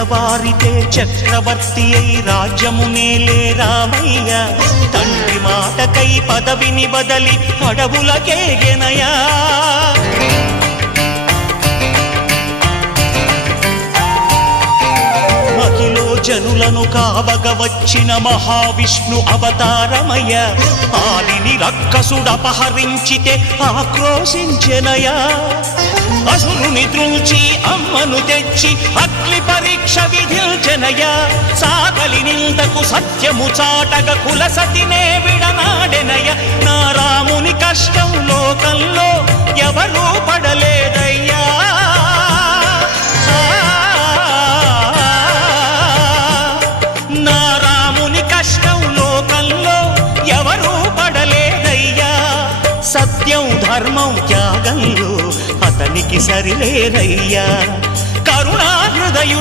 తెల్లవారితే చక్రవర్తి అయి రాజ్యము నేలే రామయ్య తండ్రి మాటకై పదవిని బదలి అడవులకేగెనయా మహిలో జనులను కావగ వచ్చిన మహావిష్ణు అవతారమయ్య ఆలిని రక్కసుడపహరించితే ఆక్రోశించెనయా అసురుని త్రుంచి అమ్మను తెచ్చి అగ్ని పరీక్ష విధించెనయా సాగలి నిందకు సత్యము చాటగ కులసతినే విడనాడెనయ నా రాముని కష్టం లోకంలో ఎవరూ పడలేదయ్యా నా రాముని కష్టం లోకంలో ఎవరూ పడలేదయ్యా సత్యం ధర్మం త్యాగంలో అతనికి సరిలేరయ్యా కరుణా హృదయుడు